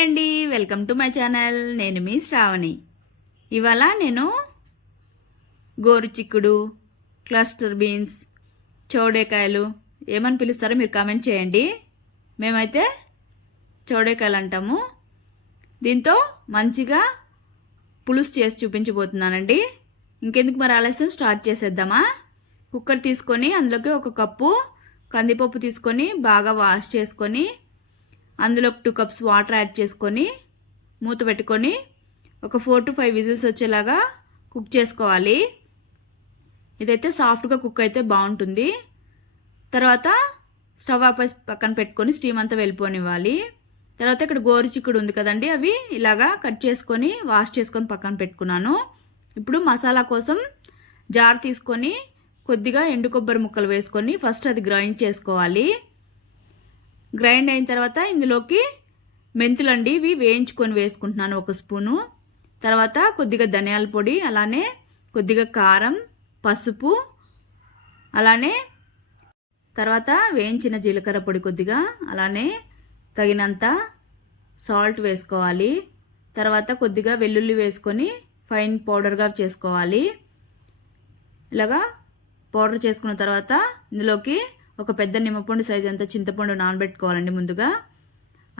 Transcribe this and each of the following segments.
Hi అండి, welcome to my channel. నేను మీ శ్రావణి. ఇవాళ నేను గోరుచిక్కుడు, క్లస్టర్ బీన్స్, చౌడేకాయలు ఏమని పిలుస్తారో మీరు కామెంట్ చేయండి. మేమైతే చౌడేకాయలు అంటాము. దీంతో మంచిగా పులుసు చేసి చూపించబోతున్నానండి. ఇంకెందుకు మరి ఆలస్యం, స్టార్ట్ చేసేద్దామా. కుక్కర్ తీసుకొని అందులోకి 1 కప్పు కందిపప్పు తీసుకొని బాగా వాష్ చేసుకొని అందులో 2 కప్స్ వాటర్ యాడ్ చేసుకొని మూత పెట్టుకొని ఒక 4 to 5 విజిల్స్ వచ్చేలాగా కుక్ చేసుకోవాలి. ఇదైతే సాఫ్ట్గా కుక్ అయితే బాగుంటుంది. తర్వాత స్టవ్ ఆపేసి పక్కన పెట్టుకొని స్టీమ్ అంతా వెళ్ళిపోనివ్వాలి. తర్వాత ఇక్కడ గోరుచిక్కుడు ఉంది కదండి, అవి ఇలాగా కట్ చేసుకొని వాష్ చేసుకొని పక్కన పెట్టుకున్నాను. ఇప్పుడు మసాలా కోసం జార్ తీసుకొని కొద్దిగా ఎండు కొబ్బరి ముక్కలు వేసుకొని ఫస్ట్ అది గ్రైండ్ చేసుకోవాలి. గ్రైండ్ అయిన తర్వాత ఇందులోకి మెంతులు అండి, ఇవి వేయించుకొని వేసుకుంటున్నాను 1 స్పూను. తర్వాత కొద్దిగా ధనియాల పొడి, అలానే కొద్దిగా కారం, పసుపు, అలానే తర్వాత వేయించిన జీలకర్ర పొడి కొద్దిగా, అలానే తగినంత సాల్ట్ వేసుకోవాలి. తర్వాత కొద్దిగా వెల్లుల్లి వేసుకొని ఫైన్ పౌడర్గా చేసుకోవాలి. ఇలాగా పౌడర్ చేసుకున్న తర్వాత ఇందులోకి ఒక పెద్ద నిమ్మపండు సైజ్ అంతా చింతపండు నానబెట్టుకోవాలండి ముందుగా.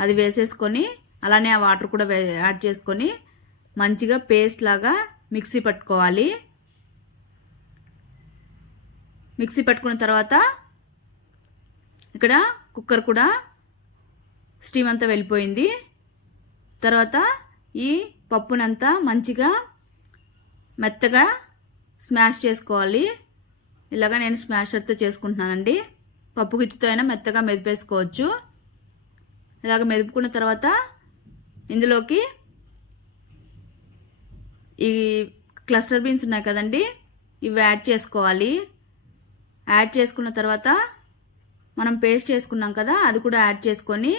అది వేసేసుకొని అలానే ఆ వాటర్ కూడా యాడ్ చేసుకొని మంచిగా పేస్ట్ లాగా మిక్సీ పట్టుకోవాలి. మిక్సీ పట్టుకున్న తర్వాత ఇక్కడ కుక్కర్ కూడా స్టీమ్ అంతా వెళ్ళిపోయింది. తర్వాత ఈ పప్పునంతా మంచిగా మెత్తగా స్మాష్ చేసుకోవాలి. ఇలాగా నేను స్మాషర్తో చేసుకుంటున్నానండి. పప్పు గిత్తితో అయినా మెత్తగా మెదిపేసుకోవచ్చు. ఇలాగ మెదుపుకున్న తర్వాత ఇందులోకి ఈ క్లస్టర్ బీన్స్ ఉన్నాయి కదండి, ఇవి యాడ్ చేసుకోవాలి. యాడ్ చేసుకున్న తర్వాత మనం పేస్ట్ చేసుకున్నాం కదా, అది కూడా యాడ్ చేసుకొని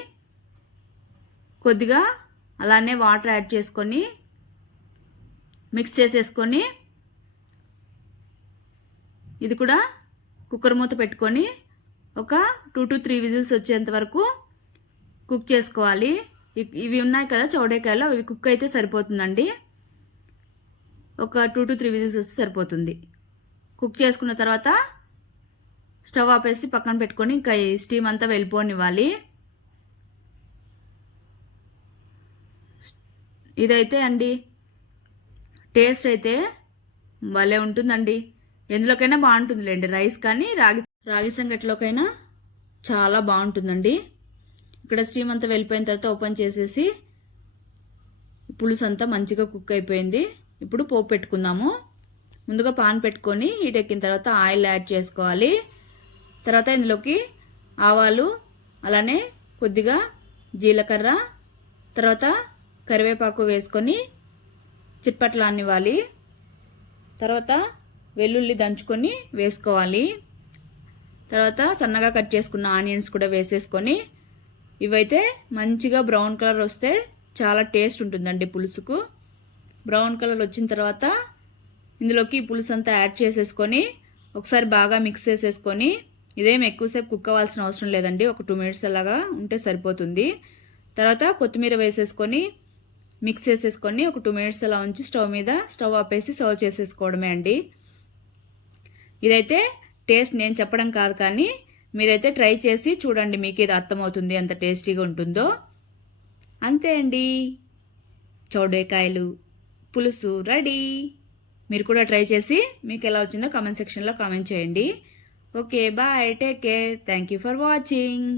కొద్దిగా అలానే వాటర్ యాడ్ చేసుకొని మిక్స్ చేసేసుకొని ఇది కూడా కుక్కర్ మూత పెట్టుకొని ఒక 2 to 3 విజిల్స్ వచ్చేంత వరకు కుక్ చేసుకోవాలి. ఇవి ఉన్నాయి కదా చౌడేకాయలు, అవి కుక్ అయితే సరిపోతుందండి. ఒక 2 to 3 విజిల్స్ వస్తే సరిపోతుంది. కుక్ చేసుకున్న తర్వాత స్టవ్ ఆపేసి పక్కన పెట్టుకొని ఇంకా స్టీమ్ అంతా వెళ్ళిపోనివ్వాలి. ఇదైతే అండి టేస్ట్ అయితే భలే ఉంటుందండి. ఎందులోకైనా బాగుంటుందిలేండి, రైస్ కానీ రాగి సంగటిలోకైనా చాలా బాగుంటుందండి. ఇక్కడ స్టీమ్ అంతా వెళ్ళిపోయిన తర్వాత ఓపెన్ చేసేసి పులుసు అంతా మంచిగా కుక్ అయిపోయింది. ఇప్పుడు పోపు పెట్టుకుందాము. ముందుగా పాన్ పెట్టుకొని హీట్ ఎక్కిన తర్వాత ఆయిల్ యాడ్ చేసుకోవాలి. తర్వాత ఇందులోకి ఆవాలు, అలానే కొద్దిగా జీలకర్ర, తర్వాత కరివేపాకు వేసుకొని చిట్పట్లానివ్వాలి. తర్వాత వెల్లుల్లి దంచుకొని వేసుకోవాలి. తర్వాత సన్నగా కట్ చేసుకున్న ఆనియన్స్ కూడా వేసేసుకొని ఇవైతే మంచిగా బ్రౌన్ కలర్ వస్తే చాలా టేస్ట్ ఉంటుందండి పులుసుకు. బ్రౌన్ కలర్ వచ్చిన తర్వాత ఇందులోకి పులుసు అంతా యాడ్ చేసేసుకొని ఒకసారి బాగా మిక్స్ చేసేసుకొని, ఇదేం ఎక్కువసేపు కుక్ అవ్వాల్సిన అవసరం లేదండి, ఒక 2 minutes అలాగా ఉంటే సరిపోతుంది. తర్వాత కొత్తిమీర వేసేసుకొని మిక్స్ చేసేసుకొని ఒక 2 minutes అలా ఉంచి స్టవ్ ఆపేసి సర్వ్ చేసేసుకోవడమే అండి. ఇదైతే టేస్ట్ నేను చెప్పడం కాదు, కానీ మీరైతే ట్రై చేసి చూడండి, మీకు ఇది అర్థమవుతుంది ఎంత టేస్టీగా ఉంటుందో. అంతే అండి, చౌడేకాయలు పులుసు రెడీ. మీరు కూడా ట్రై చేసి మీకు ఎలా వచ్చిందో కామెంట్ సెక్షన్లో కామెంట్ చేయండి. Okay, bye, take care, thank you for watching.